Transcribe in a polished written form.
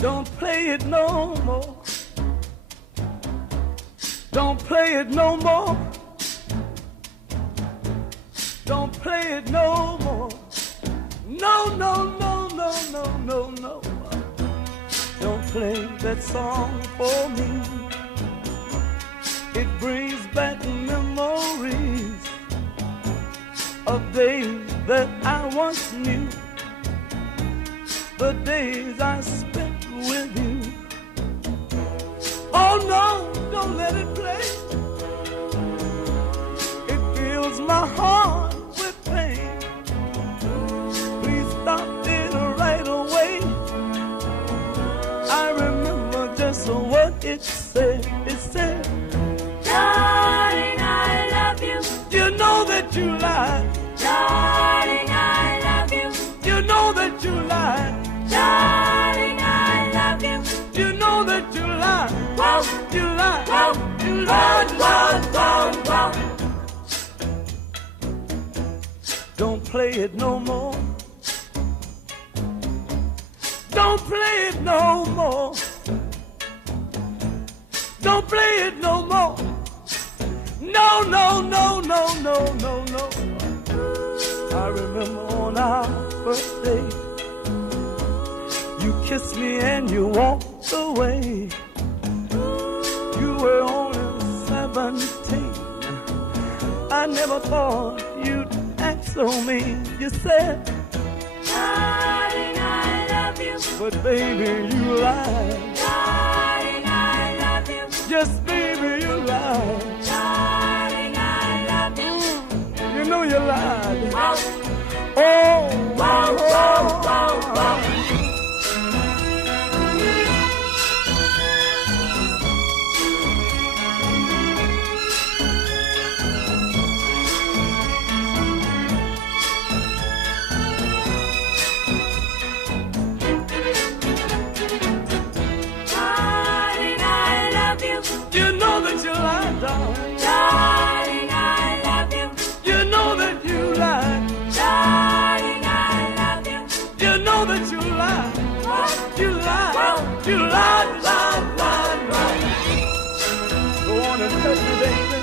Don't play it no more. Don't play it no more. Don't play it no more. No, no, no, no, no, no, no. Don't play that song for me. It brings back memories of days that I once knew. The days I spent with you. Oh no, don't let it play. It fills my heart with pain. Please stop it right away. I remember just what it said. It said, darling, I love you. You know that you lied. Darling, I love you. You know that you lied. Darling, I love you. You know that you lied. Whoa, You lied. whoa, You whoa, lied. whoa, whoa, whoa. Don't play it no more. Don't play it no more. Don't play it no more. No, no, no, no, no, no, no. I remember on our first date, you kissed me and you walked away. You were only 17. I never thought you'd act so mean. You said, Darling, I love you. but baby, you lied. Darling, I love you. Yes, baby, you lied. Darling, I love you. You know you lied. Whoa, Oh, whoa, whoa, whoa, whoa. Darling, I love you. You know that you lied, darling. Darling, I love you. You know that you lied. Darling, I love you. You know that you lied. You lied. You lied, lied, lied, lied. Go on and touch me, baby.